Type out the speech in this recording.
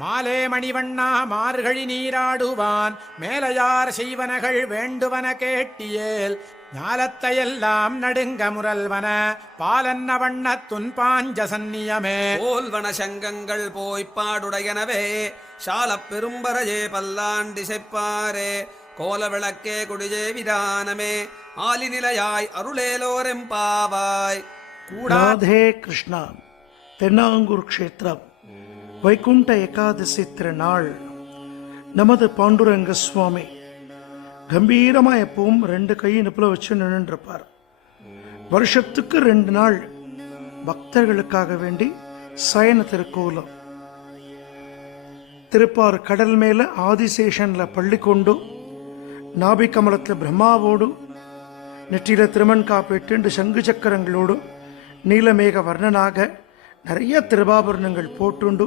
மாலே மணிவண்ணா மார்கழி நீராடுவான் மேலையார் செய்வனகள் வேண்டுவன கேட்டியேல் ஞாலத்தையெல்லாம் நடுங்க முரல்வன பாலன்ன வண்ணத்துன் பாஞ்ச சந்நியமே போல்வன சங்கங்கள் போய்ப்பாடுடையனவே சாலப் பெரும்பரையே பல்லாண்டி செப்பாரே கோல விளக்கே குடிஜே விதானமே ஆலிநிலையாய் அருளேலோரெம்பாவாய். ராதே கிருஷ்ணா. தென்னாங்கூர் க்ஷேத்திரம் வைகுண்ட ஏகாதசி திருநாள். நமது பாண்டுரங்க சுவாமி கம்பீரமாக எப்பவும் 2 கை நெப்பில் வச்சு நின்றுருப்பார். வருஷத்துக்கு 2 நாள் பக்தர்களுக்காக வேண்டி சயன திருக்கோலம் திருப்பார் கடல் மேல ஆதிசேஷன்ல பள்ளி கொண்டு நாபி கமலத்தில் பிரம்மாவோடு நெற்றியில திருமண் காப்பேட்டு சங்கு சக்கரங்களோடு நீலமேக வர்ணனாக நிறைய திருவாபரணங்கள் போட்டுண்டு